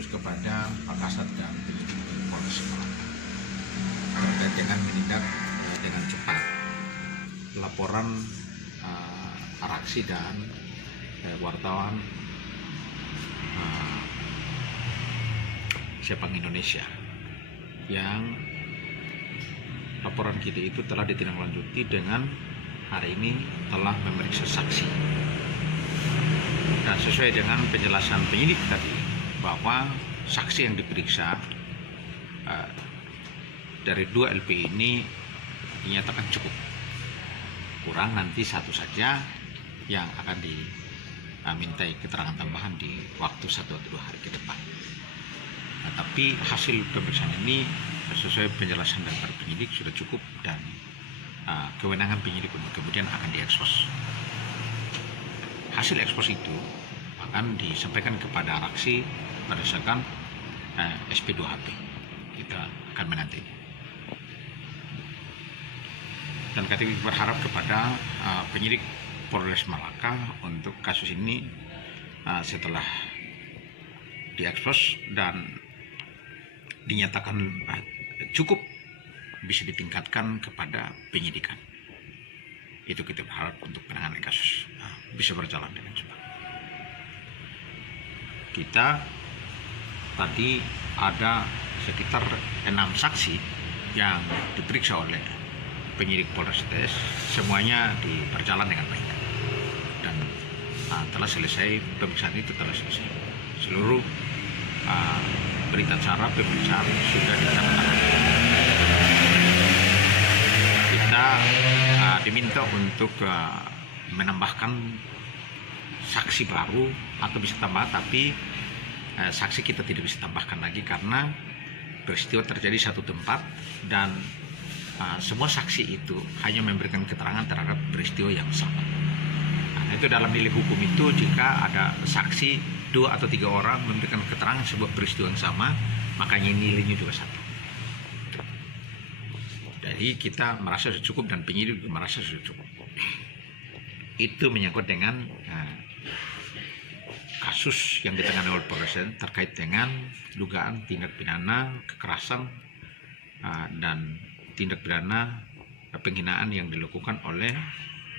khusus kepada Pak Kasat dan Polres Malaka terkait dengan menindak dengan cepat laporan Araksi dan wartawan Sepang Indonesia yang laporan kita itu telah ditindaklanjuti dengan hari ini telah memeriksa saksi. Dan sesuai dengan penjelasan penyidik tadi bahwa saksi yang diperiksa dari 2 LP ini dinyatakan cukup. Kurang nanti satu saja yang akan dimintai keterangan tambahan di waktu 1 atau 2 hari ke depan. Nah, tapi hasil pemeriksaan ini sesuai penjelasan dari penyidik sudah cukup dan kewenangan penyidik untuk kemudian akan diekspos. Hasil ekspos itu akan disampaikan kepada Araksi berdasarkan SP2HP. Kita akan menantinya. Dan kami berharap kepada penyidik Polres Malaka untuk kasus ini setelah diekspos dan dinyatakan cukup bisa ditingkatkan kepada penyidikan. Itu kita berharap untuk penanganan kasus bisa berjalan dengan cepat. Kita tadi ada sekitar 6 saksi yang diperiksa oleh penyidik Polres Tes, semuanya berjalan dengan baik dan telah selesai, pemeriksaan itu telah selesai. Seluruh berita acara pemeriksaan sudah ditandatangani. Kita diminta untuk menambahkan saksi baru atau bisa tambah, tapi saksi kita tidak bisa tambahkan lagi karena peristiwa terjadi satu tempat dan semua saksi itu hanya memberikan keterangan terhadap peristiwa yang sama. Nah, itu dalam nilai hukum itu jika ada saksi 2 atau 3 orang memberikan keterangan sebuah peristiwa yang sama, makanya nilainya juga satu. Jadi kita merasa sudah cukup dan penyidik merasa sudah cukup. Itu menyangkut dengan kasus yang ditangani oleh Polres terkait dengan dugaan tindak pidana kekerasan dan tindak pidana penghinaan yang dilakukan oleh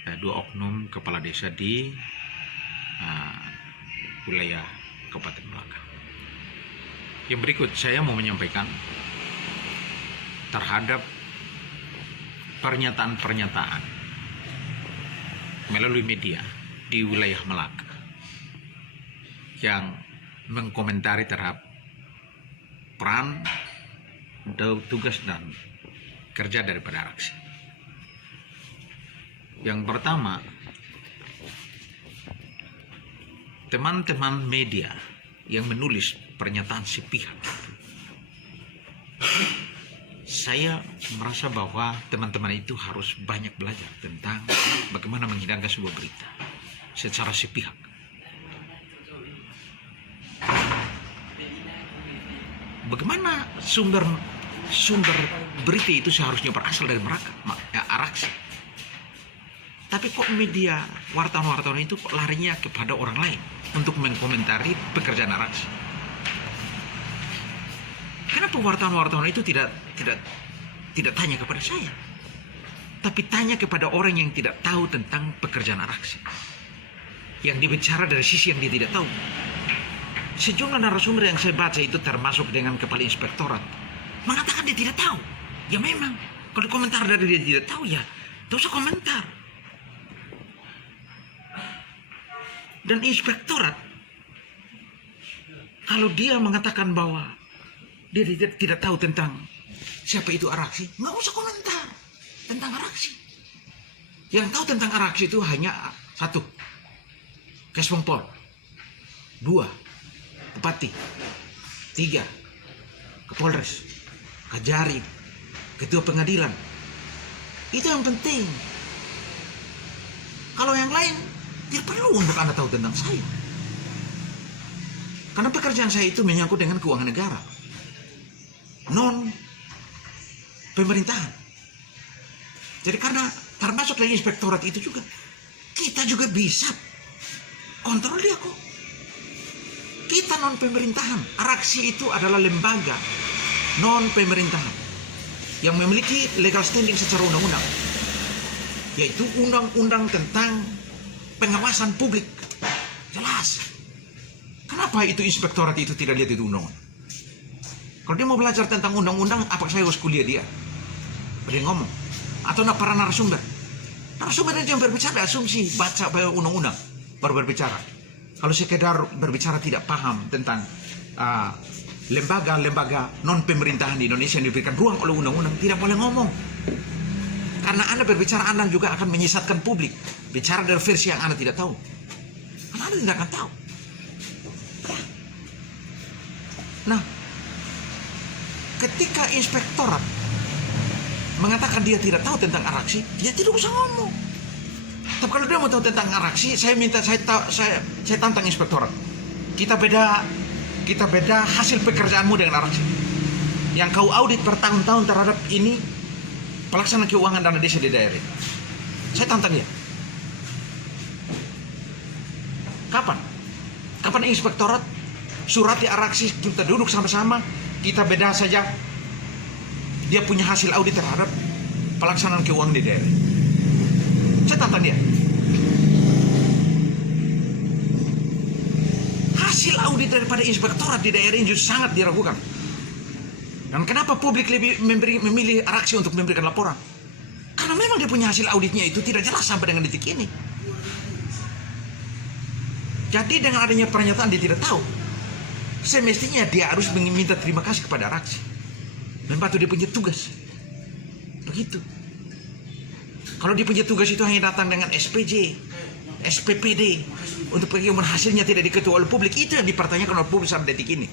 2 oknum kepala desa di wilayah Kabupaten Malaka. Yang berikut saya mau menyampaikan terhadap pernyataan-pernyataan melalui media di wilayah Malaka yang mengkomentari terhadap peran, tugas dan kerja daripada Araksi. Yang pertama, teman-teman media yang menulis pernyataan sepihak, saya merasa bahwa teman-teman itu harus banyak belajar tentang bagaimana menghidangkan sebuah berita secara sepihak. Bagaimana sumber berita itu seharusnya berasal dari mereka, Araksi. Tapi kok media, wartawan-wartawan itu larinya kepada orang lain untuk mengkomentari pekerjaan Araksi. Kenapa wartawan-wartawan itu tidak tanya kepada saya, tapi tanya kepada orang yang tidak tahu tentang pekerjaan Araksi, yang dibicara dari sisi yang dia tidak tahu. Sejumlah narasumber yang saya baca itu termasuk dengan kepala inspektorat mengatakan dia tidak tahu. Ya memang, kalau komentar dari dia tidak tahu ya tidak usah komentar. Dan inspektorat, kalau dia mengatakan bahwa dia tidak tahu tentang siapa itu Araksi, nggak usah komentar tentang Araksi. Yang tahu tentang Araksi itu hanya 1, Kesbangpol, 2, Bupati, 3, Kapolres, Kajari, Ketua Pengadilan. Itu yang penting. Kalau yang lain tidak perlu untuk Anda tahu tentang saya. Karena pekerjaan saya itu menyangkut dengan keuangan negara, non pemerintahan. Jadi karena termasuk dari inspektorat itu juga, kita juga bisa kontrol dia kok. Kita non pemerintahan. Araksi itu adalah lembaga non pemerintahan yang memiliki legal standing secara undang-undang, yaitu undang-undang tentang pengawasan publik. Jelas. Kenapa itu inspektorat itu tidak lihat itu undang-undang? Kalau dia mau belajar tentang undang-undang, apa saya harus kuliah dia? Dia ngomong. Atau para narasumber. Narasumber itu yang berbicara asumsi, baca undang-undang, baru berbicara. Kalau sekedar berbicara tidak paham tentang lembaga-lembaga non-pemerintahan di Indonesia yang diberikan ruang oleh undang-undang, tidak boleh ngomong. Karena Anda berbicara, Anda juga akan menyesatkan publik. Bicara dari versi yang Anda tidak tahu. Karena Anda tidak akan tahu. Nah, ketika inspektorat mengatakan dia tidak tahu tentang araksi, dia tidak usah ngomong. Tapi kalau dia mau tahu tentang araksi, saya tantang inspektorat. Kita beda hasil pekerjaanmu dengan araksi. Yang kau audit bertahun-tahun terhadap ini pelaksanaan keuangan dana desa di daerah. Saya tantang dia. Kapan inspektorat surati araksi, kita duduk sama-sama, kita beda saja dia punya hasil audit terhadap pelaksanaan keuangan di daerah. Saya tantang dia. Hasil audit daripada inspektorat di daerah ini sangat diragukan. Dan kenapa publik lebih memilih araksi untuk memberikan laporan? Karena memang dia punya hasil auditnya itu tidak jelas sampai dengan detik ini. Jadi dengan adanya pernyataan dia tidak tahu, semestinya dia harus meminta terima kasih kepada araksi. Membantu dia punya tugas. Begitu. Kalau dia punya tugas itu hanya datang dengan SPJ, SPPD, untuk bagaimana hasilnya tidak diketahui oleh publik, itu yang dipertanyakan oleh publik sampai detik ini.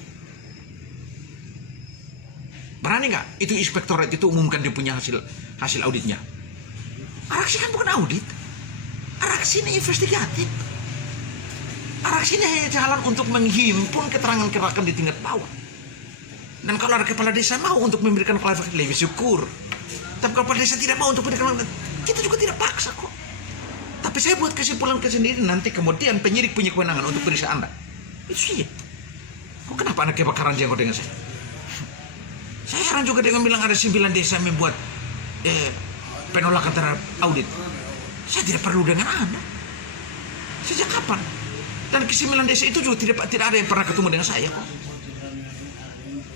Berani nggak itu inspektorat itu umumkan dia punya hasil auditnya? Araksi kan bukan audit. Araksi ini investigatif. Araksi ini hanya jalan untuk menghimpun keterangan-keterangan di tingkat bawah. Dan kalau ada kepala desa mau untuk memberikan klarifikasi, lebih syukur. Tapi kalau kepala desa tidak mau untuk memberikan, kita juga tidak paksa kok. Tapi saya buat kesimpulan sendiri, nanti kemudian penyidik punya kewenangan untuk periksa Anda. Itu saja. Kok kenapa Anda kebakaran jenggot dengan saya? Saya heran juga dengan bilang ada 9 desa membuat penolakan terhadap audit. Saya tidak perlu dengan Anda. Sejak kapan? Dan ke 9 desa itu juga tidak ada yang pernah ketemu dengan saya kok.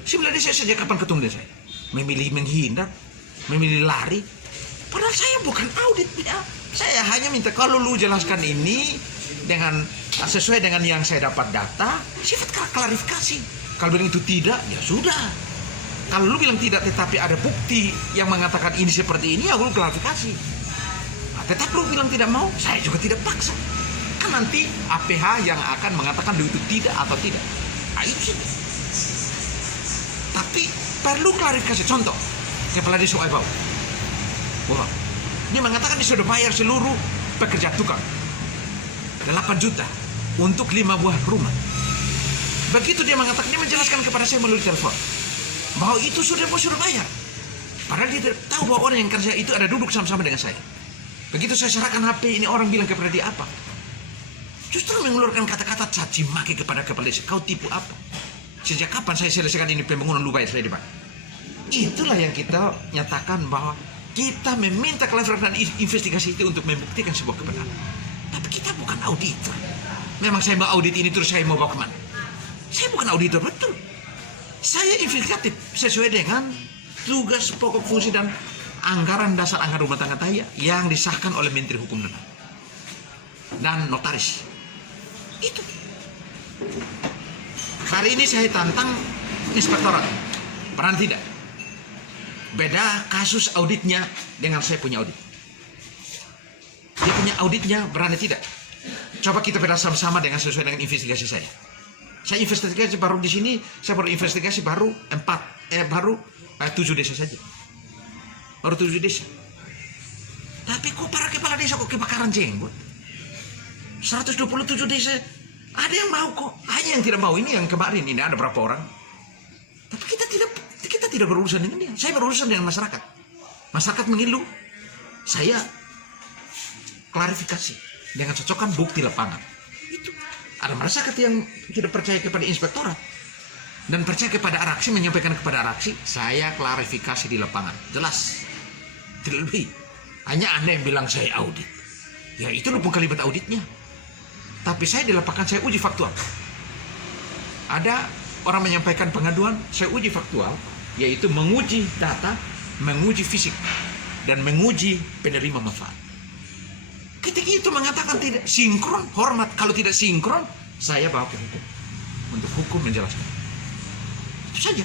9 desa sejak kapan ketemu dengan saya? Memilih menghindar, memilih lari. Padahal saya bukan audit. Saya hanya minta kalau lu jelaskan ini dengan sesuai dengan yang saya dapat data, sifat klarifikasi. Kalau bilang itu tidak, ya sudah. Kalau lu bilang tidak tetapi ada bukti yang mengatakan ini seperti ini, ya lu klarifikasi. Nah, tetap lu bilang tidak mau, saya juga tidak paksa. Kan nanti APH yang akan mengatakan itu tidak atau tidak. Nah, itu sih. Tapi perlu klarifikasi. Contoh, kepala desa Waibau. Wah, dia mengatakan dia sudah bayar seluruh pekerja tukang 8 juta untuk 5 buah rumah. Begitu dia mengatakan, dia menjelaskan kepada saya melalui telepon bahwa itu sudah bayar. Padahal dia tidak tahu bahwa orang yang kerja itu ada duduk sama-sama dengan saya. Begitu saya serahkan HP, ini orang bilang kepada dia apa? Justru mengeluarkan kata-kata caci maki kepada kepala desa. Kau tipu apa? Sejak kapan saya selesaikan ini pembangunan lu bayar saya di bank? Itulah yang kita nyatakan bahwa kita meminta klarifikasi dan investigasi itu untuk membuktikan sebuah kebenaran. Tapi kita bukan auditor. Memang saya mau audit ini terus saya mau bawa kemana? Saya bukan auditor, betul. Saya investigatif sesuai dengan tugas pokok fungsi dan anggaran dasar anggaran rumah tangga saya yang disahkan oleh Menteri Hukum dan notaris. Itu. Hari ini saya tantang inspektorat. Pernah tidak? Beda kasus auditnya dengan saya punya audit. Dia punya auditnya, berani tidak? Coba kita beda sama-sama dengan sesuai dengan investigasi saya. Saya investigasi baru di sini, saya baru investigasi baru 7 desa saja. Baru 7 desa. Tapi kok para kepala desa kok kebakaran jenggot? 127 desa, ada yang mau kok. Hanya yang tidak mau ini yang kemarin, ini ada berapa orang. Tapi kita tidak berurusan dengan dia. Saya berurusan dengan masyarakat. Masyarakat mengilu. Saya klarifikasi dengan cocokkan bukti lapangan. Itu. Ada masyarakat yang tidak percaya kepada inspektorat dan percaya kepada Araksi, menyampaikan kepada Araksi. Saya klarifikasi di lapangan, jelas, tidak lebih. Hanya Anda yang bilang saya audit. Ya itu bukan kalimat auditnya. Tapi saya di lapangan saya uji faktual. Ada orang menyampaikan pengaduan, saya uji faktual, yaitu menguji data, menguji fisik, dan menguji penerima manfaat. Ketika itu mengatakan tidak sinkron, hormat. Kalau tidak sinkron, saya bawa ke hukum. Untuk hukum menjelaskan. Itu saja.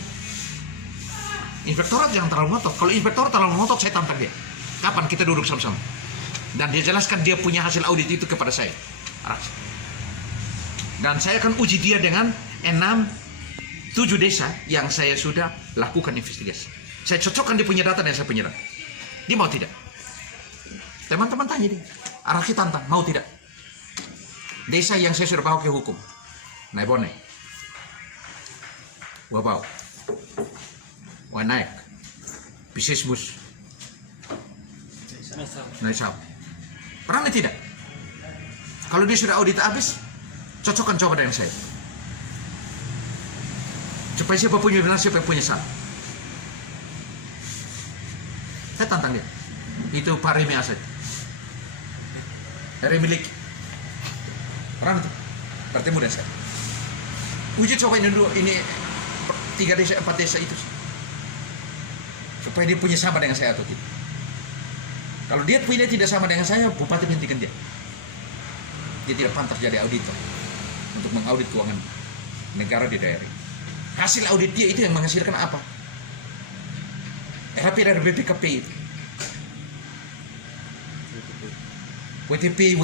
Inspektorat jangan terlalu ngotot. Kalau inspektorat terlalu ngotot, saya tantang dia. Kapan kita duduk sama-sama? Dan dia jelaskan dia punya hasil audit itu kepada saya. Dan saya akan uji dia dengan 7 desa yang saya sudah lakukan investigasi. Saya cocokkan dia punya data dan saya punya data. Dia mau tidak? Teman-teman tanya dia. Araksi tantang, mau tidak? Desa yang saya sudah bawa ke hukum. Naibone, Wabau, Wanaik, Pisismus, Naisau. Pernah tidak? Kalau dia sudah audit habis, cocokkan coba dengan saya. Supaya siapa punya benar, siapa punya salah. Saya tantang dia. Itu Pak Remi Aset. Remi Leki. Orang itu bertemu dengan saya. Uji coba ini dulu, ini 3 desa, 4 desa itu. Supaya dia punya sama dengan saya atau tidak. Kalau dia punya tidak sama dengan saya, bupati hentikan dia. Dia tidak pantas jadi auditor untuk mengaudit keuangan negara di daerah. Hasil audit dia itu yang menghasilkan apa? RAP dari BPKP itu. WTP